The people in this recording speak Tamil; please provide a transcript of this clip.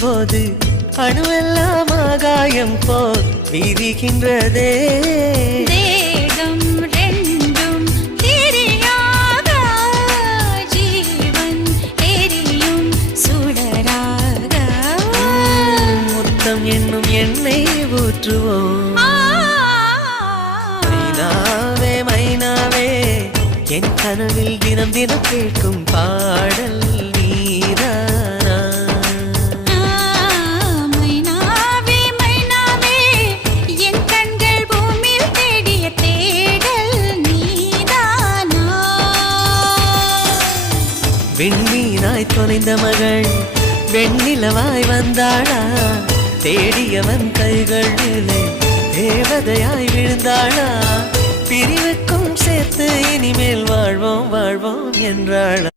போது அணுவெல்லாம் ஆகாயம் போல் விரிகின்றதே. தேகம் ரெண்டும் தெரியாத ஜீவன் எரியும் சுடராக முத்தம் என்னும் எண்ணெய் ஊற்றுவோம். மைனாவே மைனாவே என் கனவில் தினம் தினம் கேட்கும் பாடல் நீதானா? மைனாவே மைனாவே என் கண்கள் பூமியில் தேடிய தேடல் நீதானா? விண்மீனாய் தொலைந்த மகள் வெண்ணிலவாய் வந்தாளா? தேடியவன் கைகளிலே தேவதையாய் விழுந்தாளா? பிரிவுக்கும் சேர்த்து இனிமேல் வாழ்வோம் வாழ்வோம் என்றாளா?